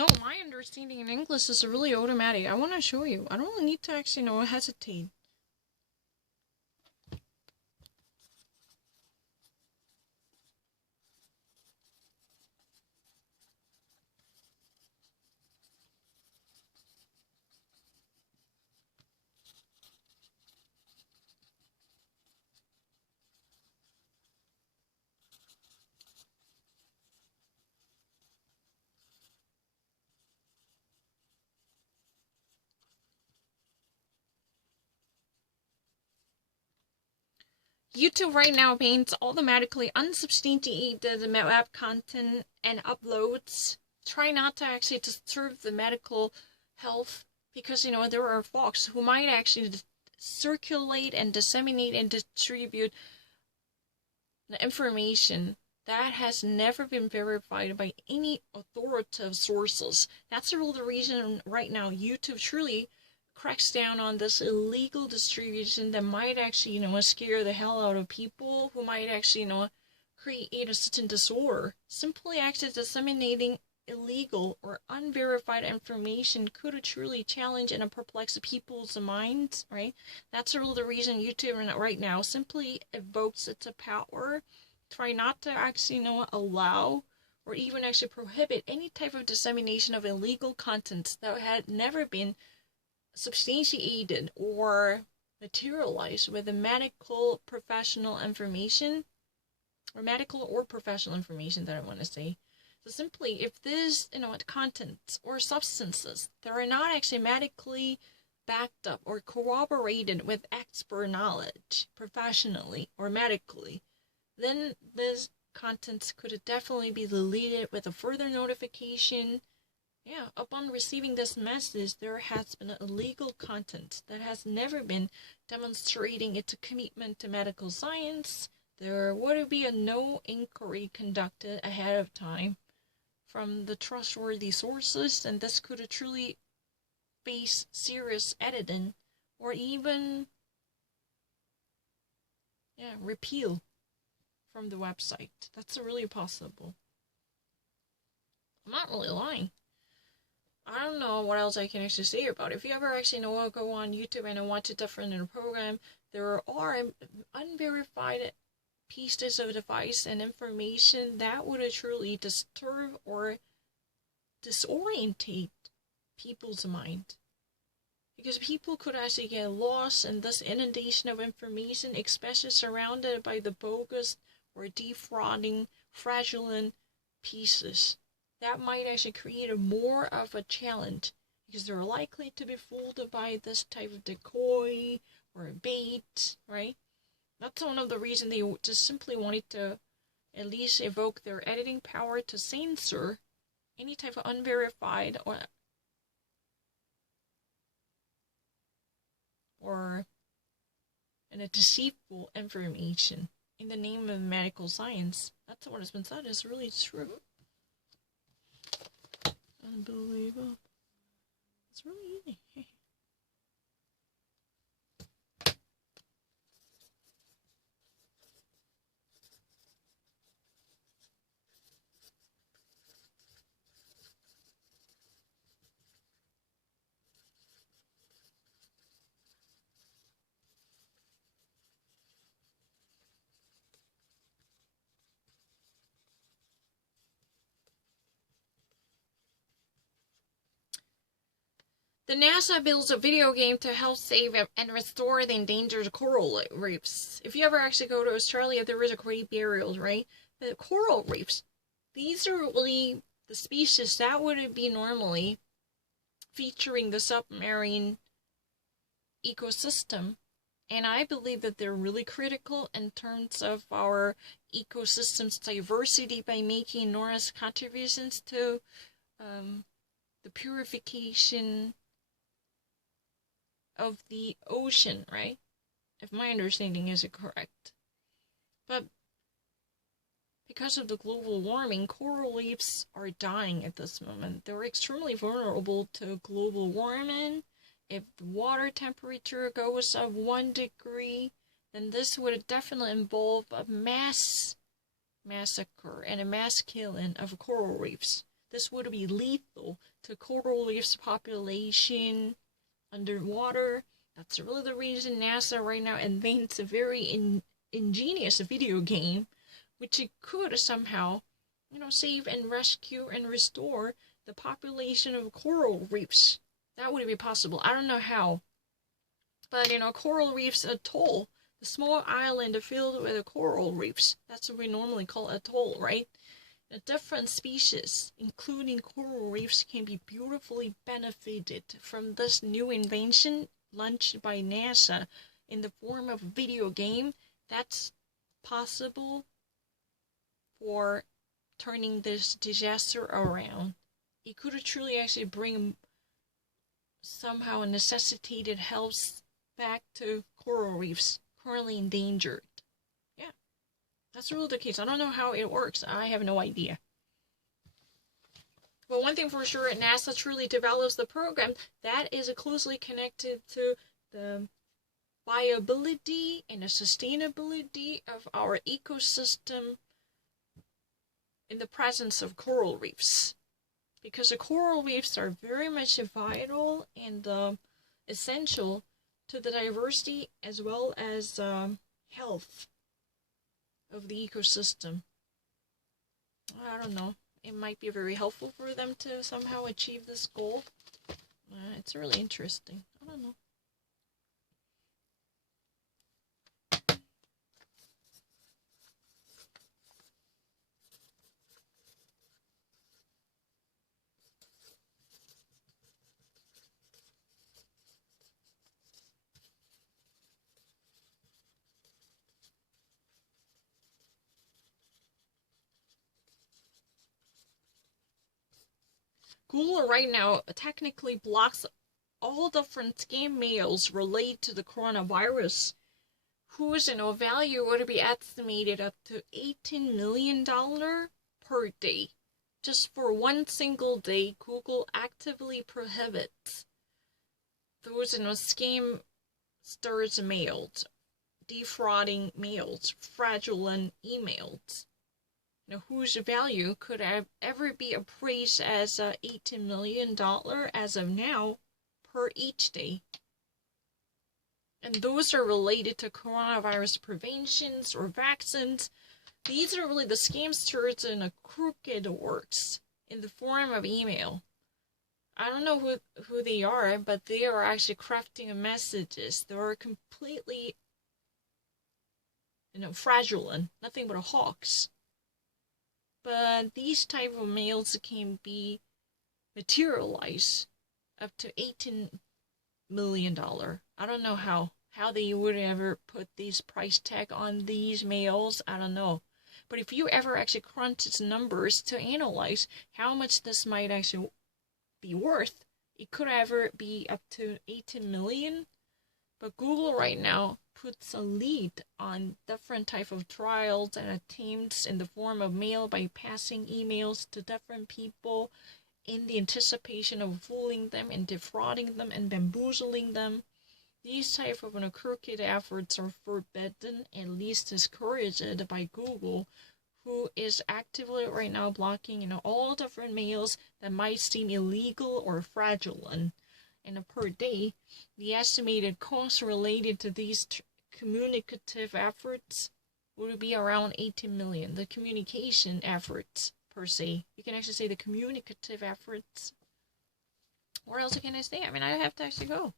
No, my understanding in English is really automatic. I want to show you. I don't need to actually hesitate. YouTube right now paints automatically unsubstantiated web content and uploads. Try not to actually disturb the medical health because, there are folks who might actually circulate and disseminate and distribute the information that has never been verified by any authoritative sources. That's the reason right now YouTube truly cracks down on this illegal distribution that might actually, scare the hell out of people who might actually, create a certain disorder. Simply actually disseminating illegal or unverified information could truly challenge and perplex people's minds, right? That's the reason YouTube right now simply evokes its power. Try not to actually, allow or even actually prohibit any type of dissemination of illegal content that had never been substantiated or materialized with the medical professional information, or medical or professional information that I want to say. So simply, if this, contents or substances that are not actually medically backed up or corroborated with expert knowledge, professionally or medically, then this contents could definitely be deleted with a further notification. Yeah, upon receiving this message, there has been illegal content that has never been demonstrating its commitment to medical science. There would be no inquiry conducted ahead of time from the trustworthy sources, and this could truly face serious editing or even repeal from the website. That's really possible. I'm not really lying. I don't know what else I can actually say about it. If you ever actually go on YouTube and watch a different program, there are unverified pieces of device and information that would truly disturb or disorientate people's mind. Because people could actually get lost in this inundation of information, especially surrounded by the bogus or defrauding, fraudulent pieces. That might actually create more of a challenge because they're likely to be fooled by this type of decoy or bait, right? That's one of the reasons they just simply wanted to at least evoke their editing power to censor any type of unverified or a deceitful information in the name of medical science. That's what has been said is really true. Unbelievable. It's really easy. The NASA builds a video game to help save and restore the endangered coral reefs. If you ever actually go to Australia, there is a great burial, right? The coral reefs. These are really the species that would be normally featuring the submarine ecosystem. And I believe that they're really critical in terms of our ecosystem's diversity by making enormous contributions to the purification of the ocean, right? If my understanding is correct. But because of the global warming, coral reefs are dying at this moment. They're extremely vulnerable to global warming. If the water temperature goes up 1 degree, then this would definitely involve a mass massacre and a mass killing of coral reefs. this would be lethal to coral reefs population underwater. That's really the reason NASA right now invents a very ingenious video game, which it could somehow, save and rescue and restore the population of coral reefs. That would be possible. I don't know how. But, coral reefs atoll, the small island filled with coral reefs. That's what we normally call atoll, right? Different species, including coral reefs, can be beautifully benefited from this new invention launched by NASA in the form of a video game that's possible for turning this disaster around. It could truly actually bring somehow necessitated health back to coral reefs currently endangered. Yeah, that's really the case. I don't know how it works. I have no idea. But one thing for sure, NASA truly develops the program that is closely connected to the viability and the sustainability of our ecosystem in the presence of coral reefs. Because the coral reefs are very much vital and essential to the diversity as well as health of the ecosystem. I don't know. It might be very helpful for them to somehow achieve this goal. It's really interesting. I don't know. Google right now technically blocks all different scam mails related to the coronavirus, whose value would be estimated up to $18 million per day. Just for one single day, Google actively prohibits those scam stars mails, defrauding mails, fraudulent emails, whose value could ever be appraised as $18 million as of now per each day. And those are related to coronavirus preventions or vaccines. These are really the scamsters and the crooked works in the form of email. I don't know who they are, but they are actually crafting messages. They are completely, fraudulent, nothing but a hoax. But these type of mails can be materialized up to $18 million. I don't know how they would ever put these price tag on these mails. I don't know. But if you ever actually crunch its numbers to analyze how much this might actually be worth, it could ever be up to 18 million. But Google right now puts a lead on different type of trials and attempts in the form of mail by passing emails to different people in the anticipation of fooling them and defrauding them and bamboozling them. These type of crooked efforts are forbidden and least discouraged by Google, who is actively right now blocking all different mails that might seem illegal or fraudulent. And per day, the estimated cost related to these communicative efforts would be around 18 million. The communication efforts per se. You can actually say the communicative efforts. What else can I say? I have to actually go.